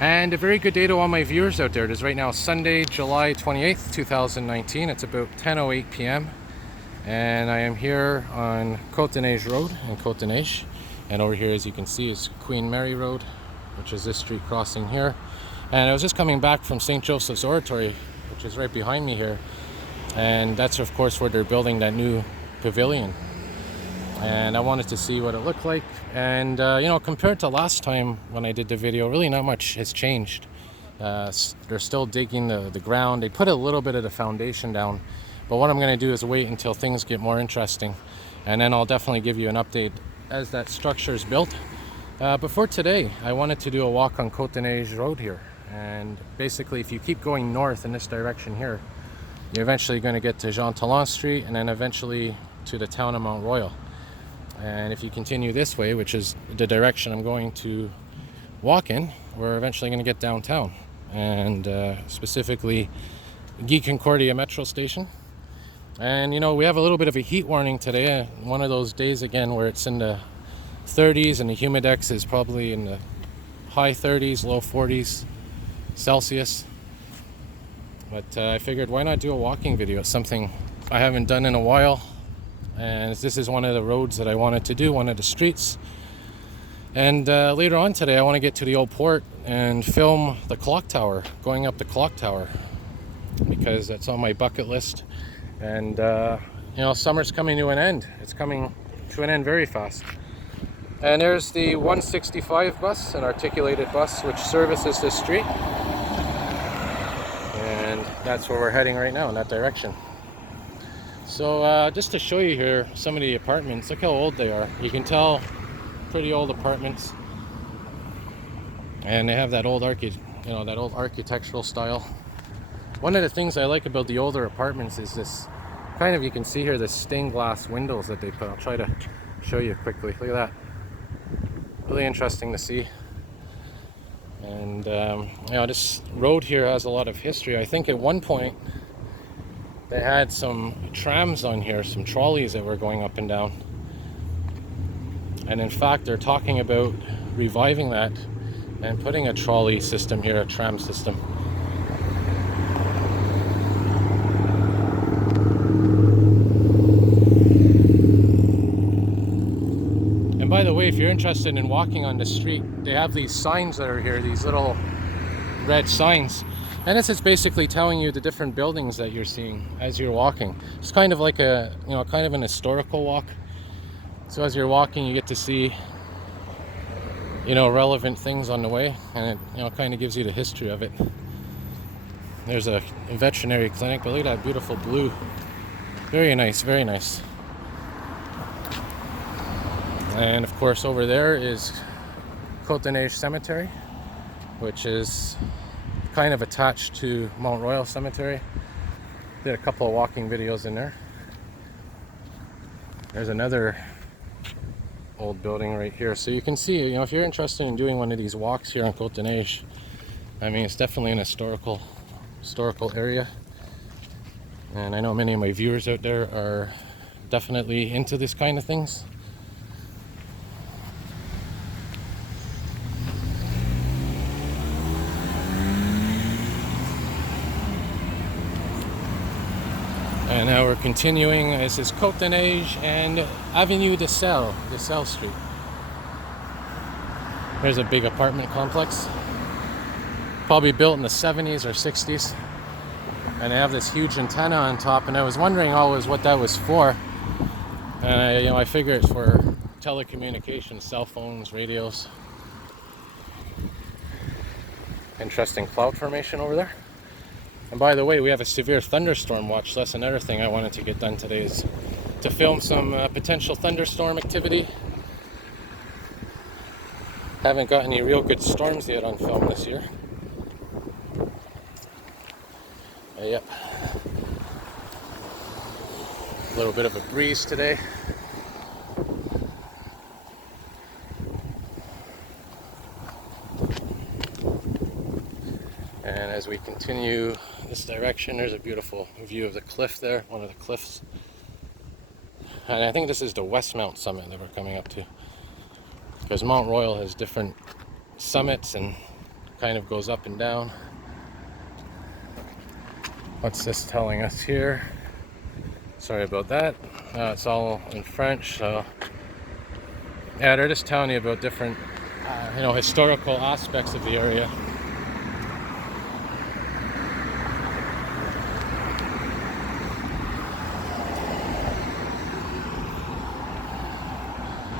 And a very good day to all my viewers out there. It is right now Sunday, July 28th, 2019. It's about 10:08 p.m. and I am here on Côte-Des-Neiges Road in Côte-Des-Neiges. And over here, as you can see, is Queen Mary Road, which is this street crossing here. And I was just coming back from St. Joseph's Oratory, which is right behind me here. And that's, of course, where they're building that new pavilion. And I wanted to see what it looked like. And compared to last time when I did the video, really not much has changed. They're still digging the ground. They put a little bit of the foundation down, but what I'm going to do is wait until things get more interesting, and then I'll definitely give you an update as that structure is built. But for today, I wanted to do a walk on Côte-Des-Neiges Road here. And basically, if you keep going north in this direction here, you're eventually going to get to Jean Talon Street, and then eventually to the town of Mount Royal. And if you continue this way, which is the direction I'm going to walk in, we're eventually going to get downtown, and specifically Guy Concordia Metro Station. And we have a little bit of a heat warning today, one of those days again where it's in the 30s and the humidex is probably in the high 30s, low 40s Celsius. But I figured, why not do a walking video? It's something I haven't done in a while. And this is one of the roads that I wanted to do, one of the streets. And later on today, I want to get to the old port and film the clock tower, going up the clock tower, because that's on my bucket list. And summer's coming to an end. It's coming to an end very fast. And there's the 165 bus, an articulated bus, which services this street. And that's where we're heading right now, in that direction. So just to show you here some of the apartments, look how old they are. You can tell, pretty old apartments, and they have that old that old architectural style. One of the things I like about the older apartments is this kind of, you can see here, the stained glass windows that they put. I'll try to show you quickly. Look at that. Really interesting to see. And this road here has a lot of history. I think at one point they had some trams on here, some trolleys that were going up and down. And in fact, they're talking about reviving that and putting a trolley system here, a tram system. And by the way, if you're interested in walking on the street, they have these signs that are here, these little red signs. And this is basically telling you the different buildings that you're seeing as you're walking. It's kind of like a, kind of an historical walk. So as you're walking, you get to see, relevant things on the way, and it, kind of gives you the history of it. There's a veterinary clinic, but look at that beautiful blue. Very nice, very nice. And of course, over there is Côte-Des-Neiges Cemetery, which is kind of attached to Mount Royal Cemetery. Did a couple of walking videos in there. There's another old building right here. So you can see, if you're interested in doing one of these walks here on Côte-Des-Neiges, it's definitely an historical area. And I know many of my viewers out there are definitely into this kind of things. And now we're continuing. This is Côte-Des-Neiges and Avenue de Selle Street. There's a big apartment complex, probably built in the 70s or 60s. And they have this huge antenna on top, and I was wondering always what that was for. And I figure it's for telecommunications, cell phones, radios. Interesting cloud formation over there. And by the way, we have a severe thunderstorm watch. So that's another thing I wanted to get done today, is to film some potential thunderstorm activity. Haven't got any real good storms yet on film this year. Yep. A little bit of a breeze today. And as we continue this direction, there's a beautiful view of the cliff there, one of the cliffs. And I think this is the Westmount summit that we're coming up to, because Mount Royal has different summits and kind of goes up and down. What's this telling us here? Sorry about that. It's all in French, so yeah, they're just telling you about different historical aspects of the area.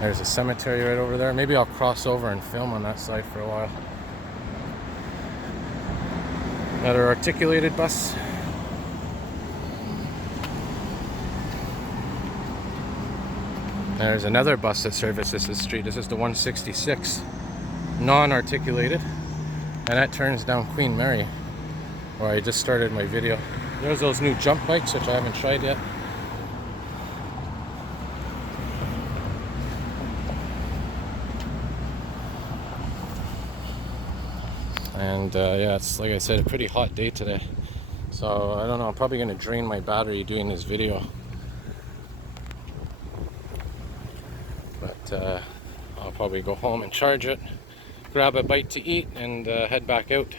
There's a cemetery right over there. Maybe I'll cross over and film on that side for a while. Another articulated bus. There's another bus that services this street. This is the 166, non-articulated, and that turns down Queen Mary, where I just started my video. There's those new jump bikes, which I haven't tried yet. And yeah, it's like I said, a pretty hot day today. So I don't know, I'm probably going to drain my battery doing this video. But I'll probably go home and charge it, grab a bite to eat, and head back out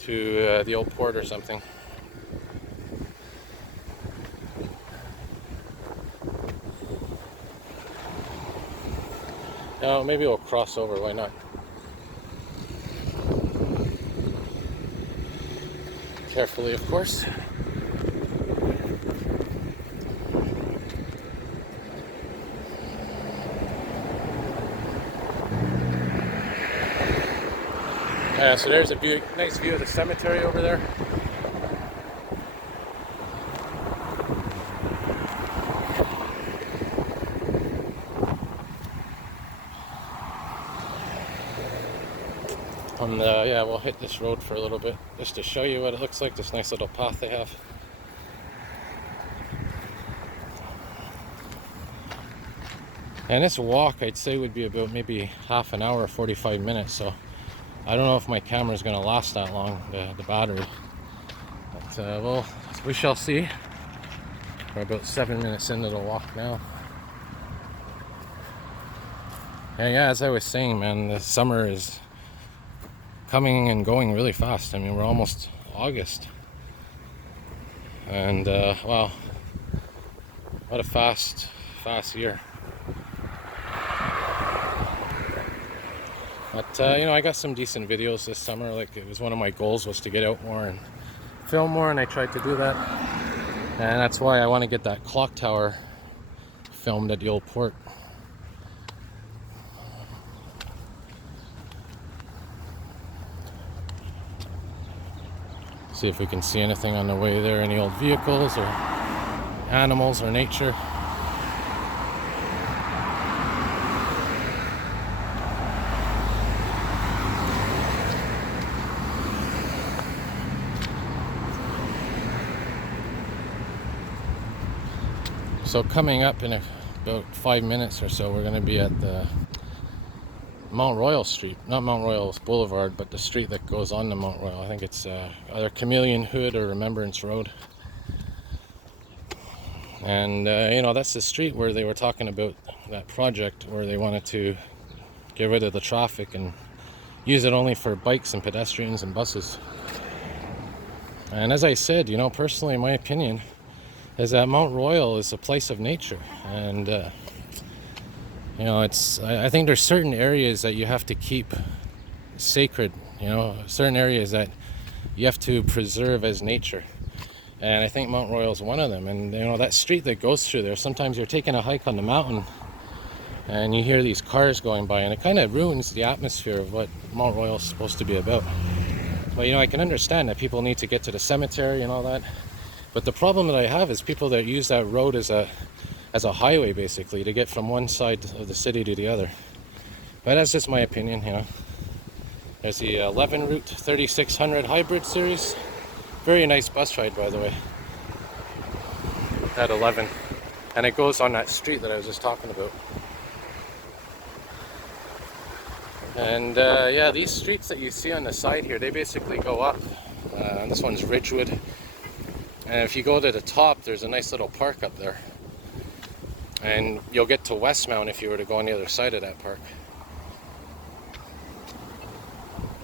to the old port or something. Maybe we'll cross over, why not? Carefully, of course. So there's a nice view of the cemetery over there. And yeah, we'll hit this road for a little bit just to show you what it looks like, this nice little path they have. And this walk, I'd say, would be about maybe half an hour, 45 minutes, so I don't know if my camera is going to last that long, the battery. But well, we shall see. We're about 7 minutes into the walk now. And yeah, as I was saying, man, the summer is coming and going really fast. I mean, we're almost August. And wow, what a fast year. But I got some decent videos this summer. Like, it was one of my goals was to get out more and film more, and I tried to do that. And that's why I want to get that clock tower filmed at the old port. See if we can see anything on the way there, any old vehicles or animals or nature. So coming up in about 5 minutes or so, we're going to be at the Mount Royal Street, not Mount Royal Boulevard, but the street that goes on to Mount Royal. I think it's either Chameleon Hood or Remembrance Road. And that's the street where they were talking about that project where they wanted to get rid of the traffic and use it only for bikes and pedestrians and buses. And as I said, personally, in my opinion, is that Mount Royal is a place of nature, and I think there's certain areas that you have to keep sacred, certain areas that you have to preserve as nature, and I think Mount Royal is one of them. And that street that goes through there, sometimes you're taking a hike on the mountain and you hear these cars going by, and it kind of ruins the atmosphere of what Mount Royal is supposed to be about. But I can understand that people need to get to the cemetery and all that. But the problem that I have is people that use that road as a highway, basically, to get from one side of the city to the other. But that's just my opinion, There's the 11 Route 3600 Hybrid Series. Very nice bus ride, by the way. At 11. And it goes on that street that I was just talking about. And yeah, these streets that you see on the side here, they basically go up. This one's Ridgewood. And if you go to the top, there's a nice little park up there. And you'll get to Westmount if you were to go on the other side of that park.